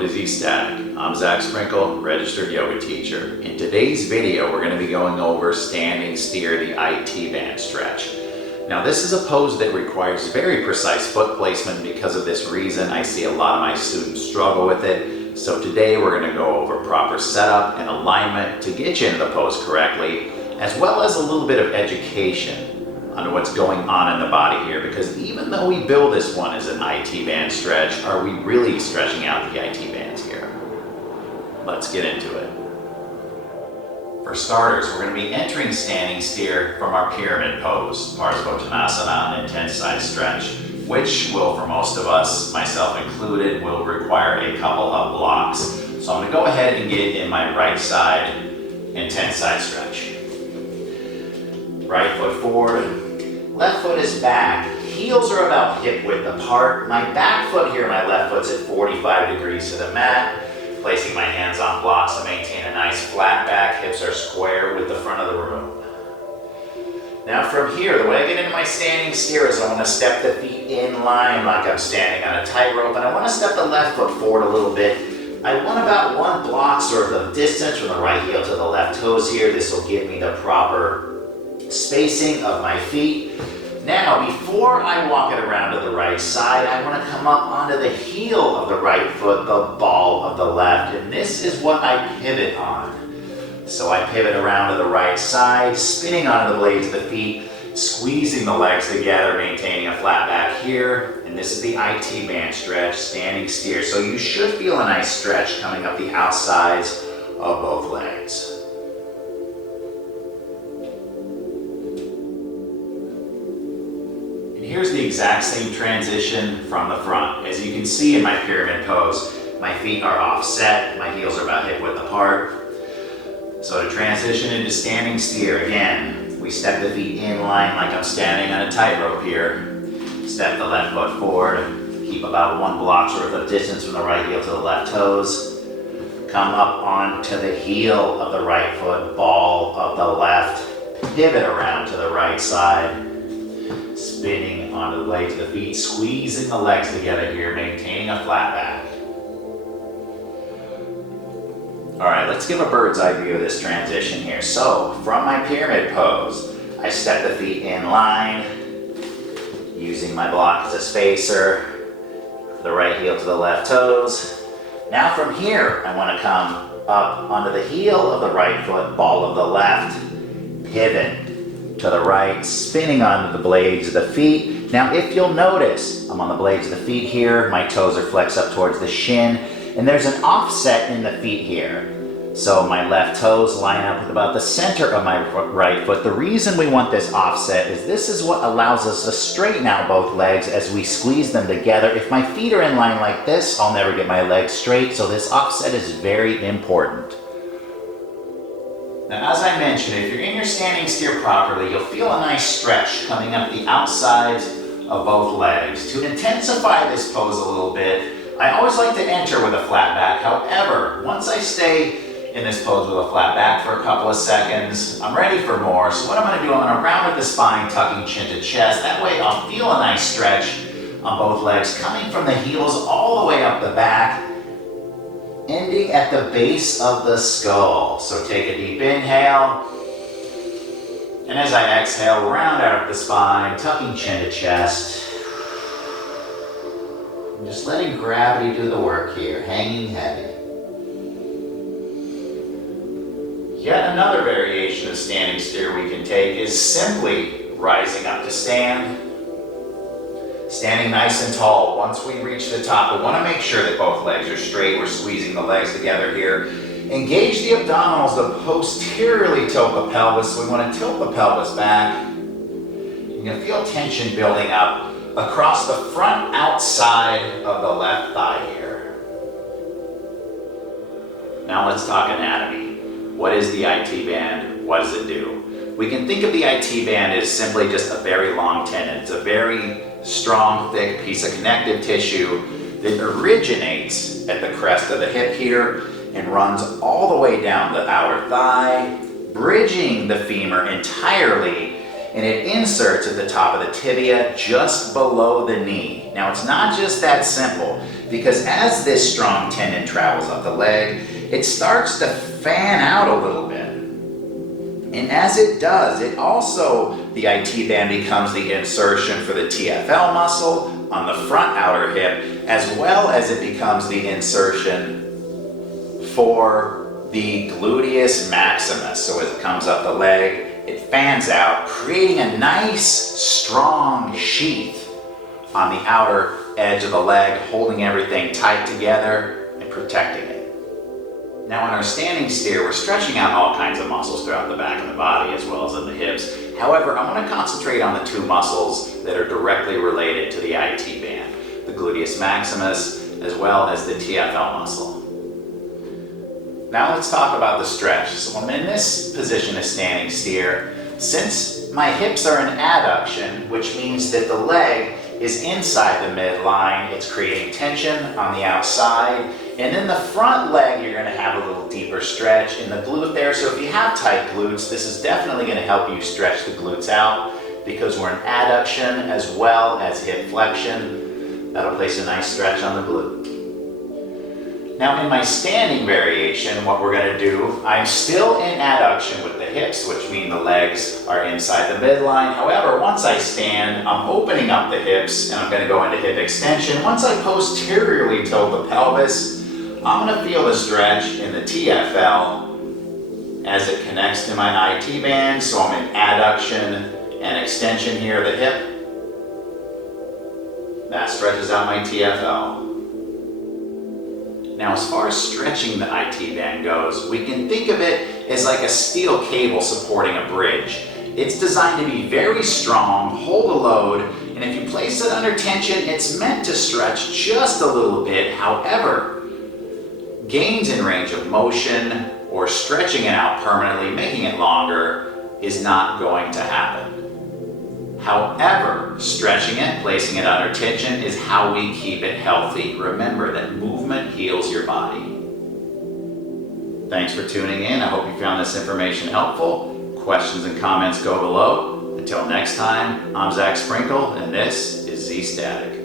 Welcome to Z-Static. I'm Zach Sprinkle, registered yoga teacher. In today's video, we're going to be going over standing steer, the IT band stretch. Now this is a pose that requires very precise foot placement. Because of this reason, I see a lot of my students struggle with it. So today we're going to go over proper setup and alignment to get you into the pose correctly, as well as a little bit of education on what's going on in the body here, because even though we bill this one as an IT band stretch, are we really stretching out the IT bands here? Let's get into it. For starters, we're going to be entering standing steer from our pyramid pose, Parsvottanasana, an intense side stretch, which will, for most of us, myself included, will require a couple of blocks. So I'm going to go ahead and get in my right side intense side stretch. Right foot forward, left foot is back, heels are about hip width apart. My back foot here, my left foot's at 45 degrees to the mat. Placing my hands on blocks to maintain a nice flat back, hips are square with the front of the room. Now from here, the way I get into my standing steer is I want to step the feet in line like I'm standing on a tightrope, and I want to step the left foot forward a little bit. I want about 1 block sort of distance from the right heel to the left toes here. This will give me the proper spacing of my feet. Now, before I walk it around to the right side, I want to come up onto the heel of the right foot, the ball of the left, and this is what I pivot on. So I pivot around to the right side, spinning onto the blades of the feet, squeezing the legs together, maintaining a flat back here, and this is the IT band stretch, standing steer. So you should feel a nice stretch coming up the outsides of both legs. Here's the exact same transition from the front. As you can see in my pyramid pose, my feet are offset, my heels are about hip width apart. So to transition into standing steer, again, we step the feet in line like I'm standing on a tightrope here. Step the left foot forward, keep about 1 block sort of distance from the right heel to the left toes. Come up onto the heel of the right foot, ball of the left, pivot around to the right side. Spinning onto the blades of the feet, squeezing the legs together here, maintaining a flat back. All right, let's give a bird's eye view of this transition here. So, from my pyramid pose, I step the feet in line, using my block as a spacer, the right heel to the left toes. Now from here, I want to come up onto the heel of the right foot, ball of the left, pivot to the right, spinning onto the blades of the feet. Now if you'll notice, I'm on the blades of the feet here, my toes are flexed up towards the shin, and there's an offset in the feet here. So my left toes line up with about the center of my right foot. The reason we want this offset is this is what allows us to straighten out both legs as we squeeze them together. If my feet are in line like this, I'll never get my legs straight, so this offset is very important. Now, as I mentioned, if you're in your standing steer properly, you'll feel a nice stretch coming up the outsides of both legs. To intensify this pose a little bit, I always like to enter with a flat back. However, once I stay in this pose with a flat back for a couple of seconds, I'm ready for more. So what I'm going to do, I'm going to round at the spine, tucking chin to chest. That way I'll feel a nice stretch on both legs, coming from the heels all the way up the back, ending at the base of the skull. So take a deep inhale, and as I exhale, round out the spine, tucking chin to chest, and just letting gravity do the work here, hanging heavy. Yet another variation of standing steer we can take is simply rising up to stand. Standing nice and tall. Once we reach the top, we want to make sure that both legs are straight. We're squeezing the legs together here. Engage the abdominals to posteriorly tilt the pelvis. We want to tilt the pelvis back. You can feel tension building up across the front outside of the left thigh here. Now let's talk anatomy. What is the IT band? What does it do? We can think of the IT band as simply just a very long tendon. It's a very strong, thick piece of connective tissue that originates at the crest of the hip here and runs all the way down the outer thigh, bridging the femur entirely and it inserts at the top of the tibia just below the knee. Now it's not just that simple, because as this strong tendon travels up the leg, it starts to fan out a little bit. And as it does, the IT band becomes the insertion for the TFL muscle on the front outer hip, as well as it becomes the insertion for the gluteus maximus. So as it comes up the leg, it fans out, creating a nice, strong sheath on the outer edge of the leg, holding everything tight together and protecting it. Now in our standing steer, we're stretching out all kinds of muscles throughout the back of the body as well as in the hips. However, I want to concentrate on the two muscles that are directly related to the IT band, the gluteus maximus as well as the TFL muscle. Now let's talk about the stretch. So I'm in this position of standing steer. Since my hips are in adduction, which means that the leg is inside the midline, it's creating tension on the outside. And in the front leg, you're going to have a little deeper stretch in the glute there. So if you have tight glutes, this is definitely going to help you stretch the glutes out, because we're in adduction as well as hip flexion. That'll place a nice stretch on the glute. Now in my standing variation, what we're going to do, I'm still in adduction with the hips, which mean the legs are inside the midline. However, once I stand, I'm opening up the hips and I'm going to go into hip extension. Once I posteriorly tilt the pelvis, I'm going to feel the stretch in the TFL as it connects to my IT band. So I'm in adduction and extension here of the hip. That stretches out my TFL. Now, as far as stretching the IT band goes, we can think of it as like a steel cable supporting a bridge. It's designed to be very strong, hold a load, and if you place it under tension, it's meant to stretch just a little bit. However, gains in range of motion or stretching it out permanently, making it longer, is not going to happen. However, stretching it, placing it under tension is how we keep it healthy. Remember that movement heals your body. Thanks for tuning in. I hope you found this information helpful. Questions and comments go below. Until next time, I'm Zach Sprinkle, and this is Z Static.